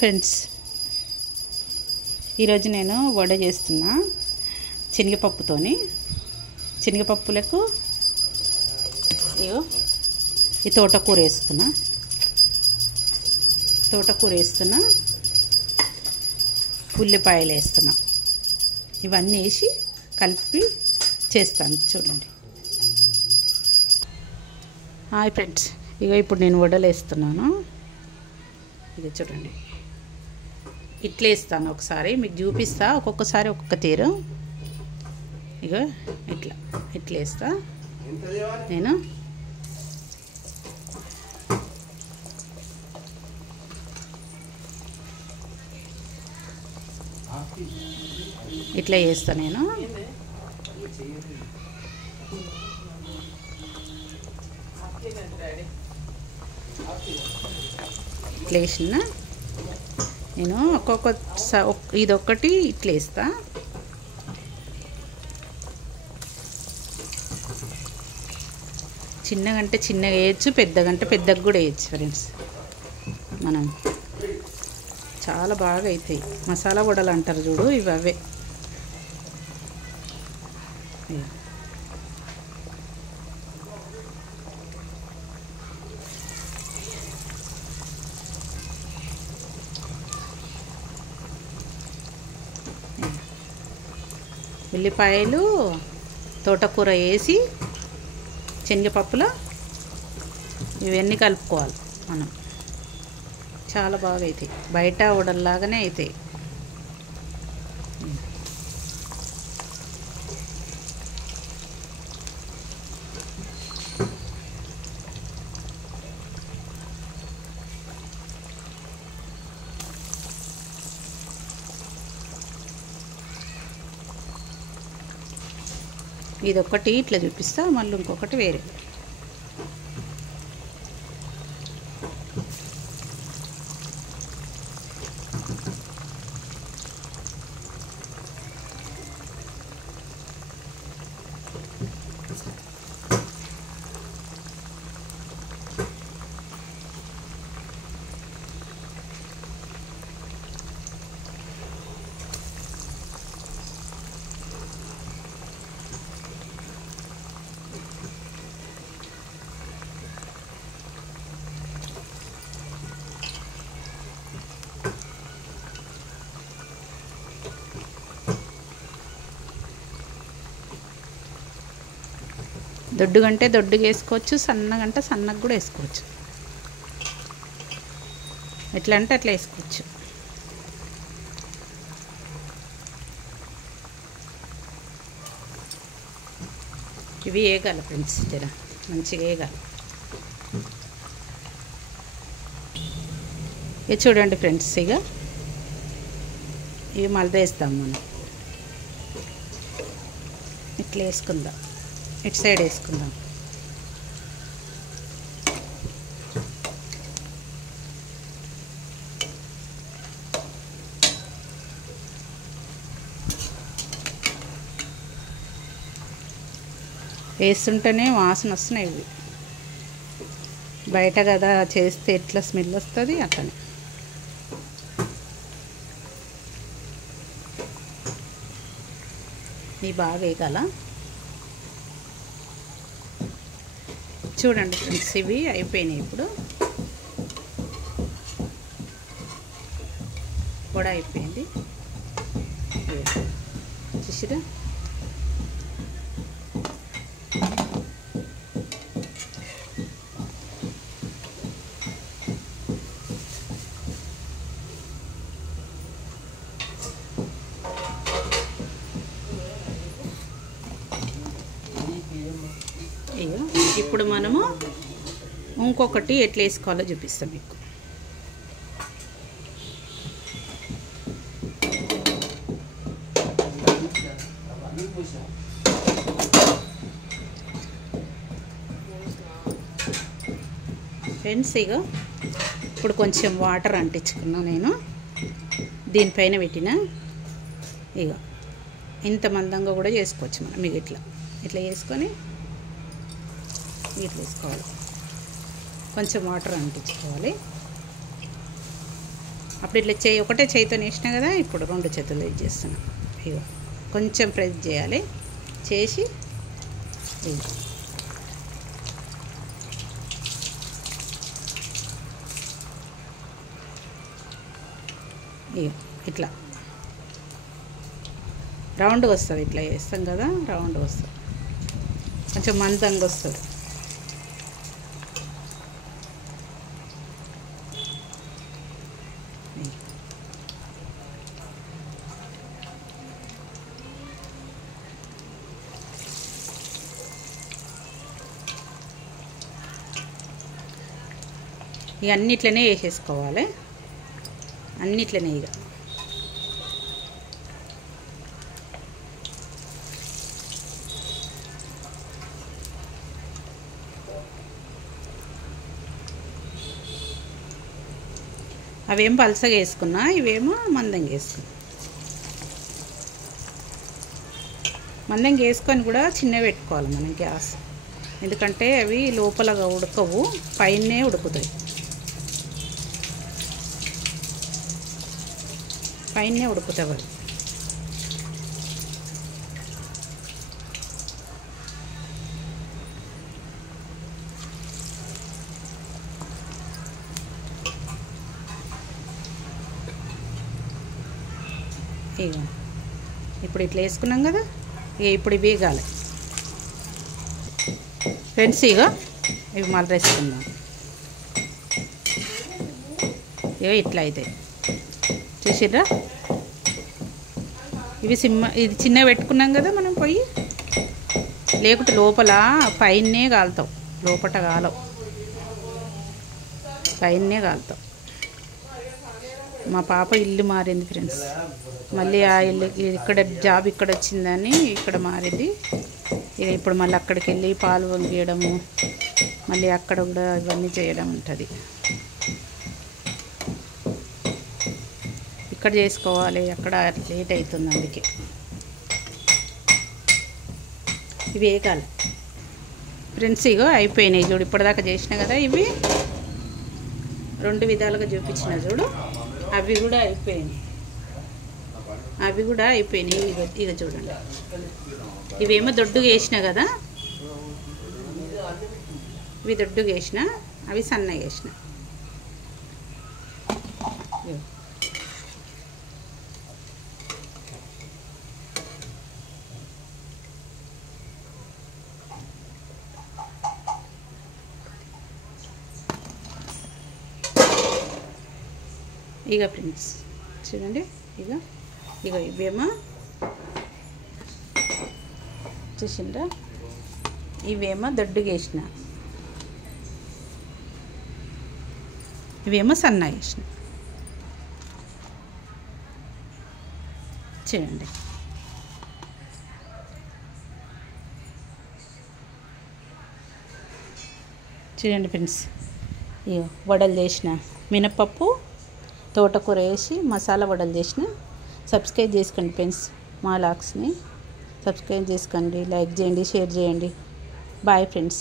Friends, ఈరోజు నేను వడ చేస్తున్నా శనగపప్పుతోని. శనగపప్పులకు ఈ తోటకూర వేస్తున్నా, ఉల్లిపాయలు వేస్తున్నా. ఇవన్నీ వేసి కలిపి చేస్తాను. చూడండి. హాయ్ ఫ్రెండ్స్, ఇప్పుడు నేను వడలు వేస్తున్నాను. ఇది చూడండి, ఇట్లా వేస్తాను. ఒకసారి మీకు చూపిస్తా, ఒక్కొక్కసారి ఒక్కొక్క తీరు. ఇట్లా వేస్తా నేను. ఇట్లా చేస్తా నేను. ఇట్లా వేసిన నేను ఇదొక్కటి ఇట్లా వేస్తా. చిన్నగంటే చిన్నగా వేయచ్చు, పెద్దగంటే పెద్దగా కూడా వేయచ్చు ఫ్రెండ్స్. మనం చాలా బాగా అవుతాయి. మసాలా వడలు అంటారు చూడు, ఇవి అవే. ఉల్లిపాయలు, తోటకూర వేసి శనగపప్పులో ఇవన్నీ కలుపుకోవాలి మనం. చాలా బాగా అవుతాయి, బయట వడల్లాగానే అవుతాయి. ఇదొక్కటి ఇట్లా చూపిస్తా, మళ్ళీ ఇంకొకటి వేరే. దొడ్డుగంటే దొడ్డుగా వేసుకోవచ్చు, సన్నగంటే సన్నగా కూడా వేసుకోవచ్చు. ఎట్లా అంటే అట్లా వేసుకోవచ్చు. ఇవి వేగాలి ఫ్రెండ్స్, జర మంచిగా వేగాలి. ఇవి చూడండి ఫ్రెండ్స్, ఇవి మళ్ళీ వేస్తాం మనం. ఇట్లా వేసుకుందాం, ఇటు సైడ్ వేసుకుందాం. వేస్తుంటేనే వాసన వస్తున్నాయి. ఇవి బయట కదా చేస్తే ఎట్లా స్మెల్ వస్తుంది అట్లనే. ఇవి బాగా వేగాల. చూడండి ఫ్రెండ్స్, ఇవి అయిపోయినాయి. ఇప్పుడు కూడా అయిపోయింది. చూసిరా, ఇప్పుడు మనము ఇంకొకటి ఎట్లా వేసుకోవాలో చూపిస్తాం మీకు. ఫ్రెండ్స్, ఇప్పుడు కొంచెం వాటర్ అంటించుకున్నా నేను. దీనిపైన పెట్టిన ఇంత మందంగా కూడా చేసుకోవచ్చు మనం. మీకు ఇట్లా చేసుకొని ఇట్లా వేసుకోవాలి. కొంచెం వాటర్ అంటించుకోవాలి. అప్పుడు ఇట్లా ఒకటే చేయితో వేసినా కదా, ఇప్పుడు 2 చేతులు ఇది చేస్తున్నా. ఇగో కొంచెం ప్రెస్ చేయాలి, చేసి ఇగో ఇట్లా రౌండ్గా వస్తుంది. ఇట్లా వేస్తాం కదా, రౌండ్గా వస్తుంది, కొంచెం మందంగా వస్తుంది. ఇక అన్నిట్లనే వేసేసుకోవాలి, అన్నిట్లనే ఇక అవేం పలసగా వేసుకున్నా, ఇవేమో మందంగా వేసుకున్నా. మందంగా వేసుకొని కూడా చిన్న పెట్టుకోవాలి మనం గ్యాస్, ఎందుకంటే అవి లోపలగా ఉడకవు, పైనే ఉడుకుతాయి, పైనే ఉడుకుతాయి అవి. ఇక ఇప్పుడు ఇట్లా వేసుకున్నాం కదా, ఇక ఇప్పుడు ఇవి వేగాలి ఫ్రెండ్స్. ఇక ఇవి మళ్ళీ వేసుకుందాం. ఇక ఇట్లా అవుతాయి, చూసిర్రా? ఇవి ఇది చిన్న పెట్టుకున్నాం కదా మనం పొయ్యి, లేకుంటే లోపల పైనే కాలుతాం, లోపల కాలవు, పైనే కాలుతాం. మా పాప ఇల్లు మారింది ఫ్రెండ్స్, మళ్ళీ ఆ ఇల్లు ఇక్కడ జాబ్ ఇక్కడ వచ్చిందని ఇక్కడ మారింది. ఇక ఇప్పుడు మళ్ళీ అక్కడికి వెళ్ళి పాలు వంగేయడము, మళ్ళీ అక్కడ కూడా ఇవన్నీ చేయడం ఉంటుంది. ఇక్కడ చేసుకోవాలి, అక్కడ లేట్ అవుతుంది, అందుకే ఇవి వేగాలి ఫ్రెండ్స్. ఇగో అయిపోయినాయి చూడు, ఇప్పటిదాకా చేసినా కదా, ఇవి 2 విధాలుగా చూపించిన చూడు, అవి కూడా అయిపోయినాయి, అవి కూడా అయిపోయినాయి. ఇక చూడండి, ఇవేమో దొడ్డుగా వేసిన కదా, ఇవి దొడ్డుగా వేసిన, అవి సన్నగా వేసిన. ఇక ఫ్రెండ్స్ చూడండి, ఇక ఇవేమో చూసిండ్రా, ఇవేమో దొడ్డుగా వేసిన, ఇవేమో సన్నగా వేసిన. చూడండి, చూడండి ఫ్రెండ్స్, ఇక వడలు చేసిన, మినపప్పు తోటకూర వేసి మసాలా వడలు చేసిన. సబ్స్క్రైబ్ చేసుకోండి ఫ్రెండ్స్, మా లాగ్స్ని సబ్స్క్రైబ్ చేసుకోండి, లైక్ చేయండి, షేర్ చేయండి. Bye friends.